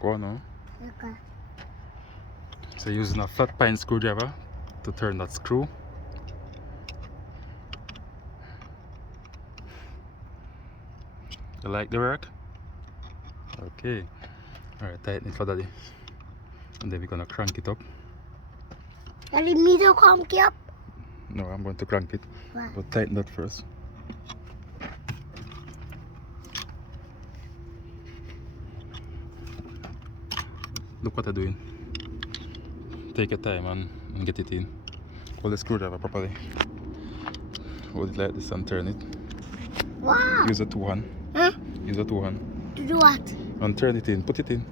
Go on now. Okay. So using a flat pine screwdriver to turn that screw. You like the work? Okay. Alright, tighten it for daddy. And then we're gonna crank it up. Daddy, me to crank it up. No, I'm going to crank it. Why? But tighten that first. Look what I'm doing. Take your time and get it in. Hold the screwdriver properly. Hold it like this and turn it. Wow. Use a two hand. Huh? Use a two hand. To do what? And turn it in. Put it in.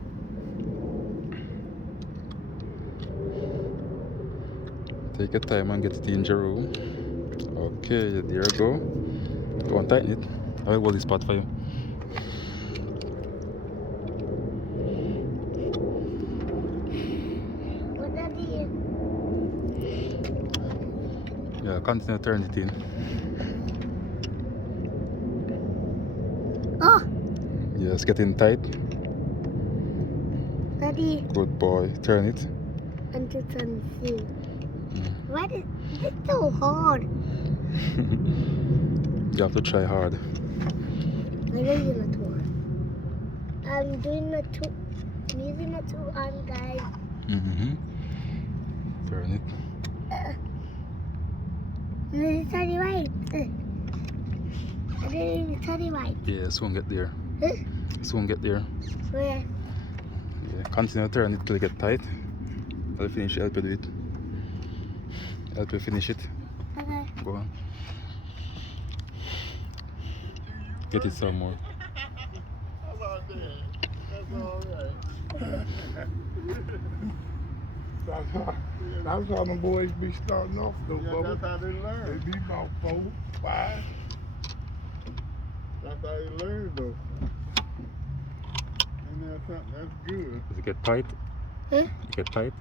Take your time and get it in, Jeru. Okay, there you go. Go and tighten it. I will hold this part for you. What, Daddy? Yeah, continue to turn it in. Oh, Yes, get in tight. Daddy. Good boy. Turn it. And to turn see. Why is this so hard? You have to try hard. I'm using a tool. I'm doing a tool. I'm using a tool on, guys. Turn it. This is turning right. I didn't even turn it right. Yeah, soon get there. Huh? Soon get there. Where? Yeah, continue to turn it till it get tight. I'll finish. Help you do it. Help you finish it. Okay. Go on. Get it some more. How about that? That's all right. That's how the boys be starting off though, Yeah, Bubba. that's how they learn. They be about 4, 5. That's how they learn though. And that's something that's good. Does it get tight? Huh? You get tight?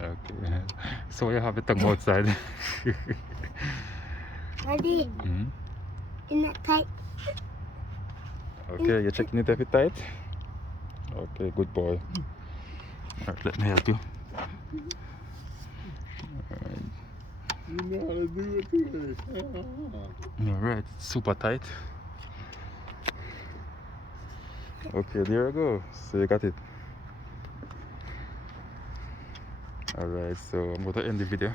Okay. So you have it tongue outside. Daddy, Mhm. in that tight. Okay, you're checking it if it's tight? Okay, good boy. Alright, let me help you. Alright. You know how to do it too. Alright, it's super tight. Okay, there you go. So you got it. Alright, so I'm going to end the video.